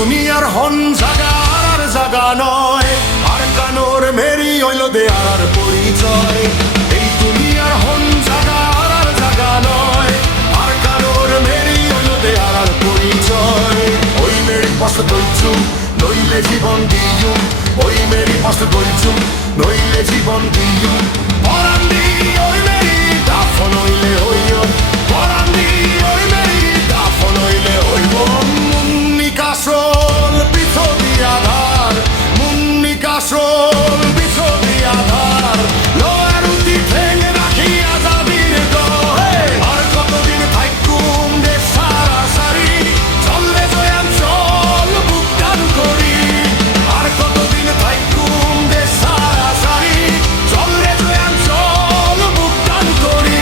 দুনিয়ার হন জাগা আর জাগা নয়, আর কানোর মেরি হইল দেয়ার পরিচয়। এই দুনিয়ার হন জাগা আর জাগা নয়, আর কানোর মেরি হইল দেয়ার পরিচয়। ওই মেরি পাশ দইছু নইলে জীবন দিয়ু, ওই মেরি পাশ দইছু নইলে জীবন দিয়ু। পরাণ দি ওই মেরি দাফন হইলে হইল, পরাণ দি ওই মেরি দাফন হইলে হইব। মুন্নিকাশল বিছদি আধার, মুন্নিকাশল বিছদি আধার, লোয়ার উতি ঠেঙে রাখিয়া যাবির গহে। আর কতদিন থাইকুম দেশ সারা সারি, চললে জয়ান চল বুক টান করি। আর কতদিন থাইকুম দেশ সারা সারি, চললে জয়ান চল বুক টান করি।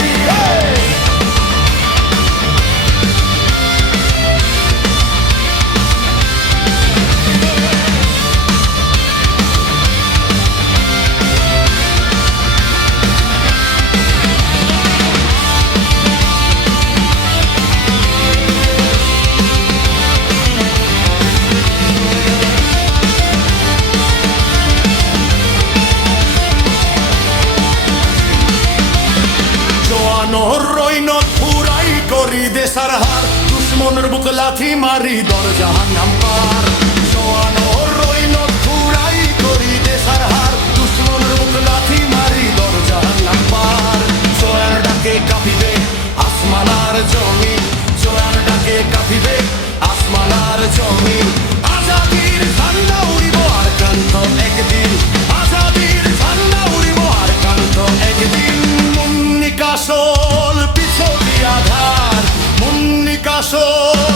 জোয়ানোর রইনত পুরাই করি দেশার হার, দুশ্মনের বুক লাথি মারি দরজাহান নাম্বার। জোয়ানোর রইনত পুরাই করি দেশার হার, দুশ্মনের বুক লাথি মারি দরজাহান নাম্বার। জয়ান ডাকে কাঁপিবে আসমানার জমিন, জয়ান ডাকে কাঁপিবে আসমানার জমিন। আজাদির ঠান্ডা উড়িব আর কান্ত একদিন, আজাদির ঠান্ডা উড়িব আর কান্ত একদিন। মুন্নিকাশল বিছদি আধার, মুন্নিকাশল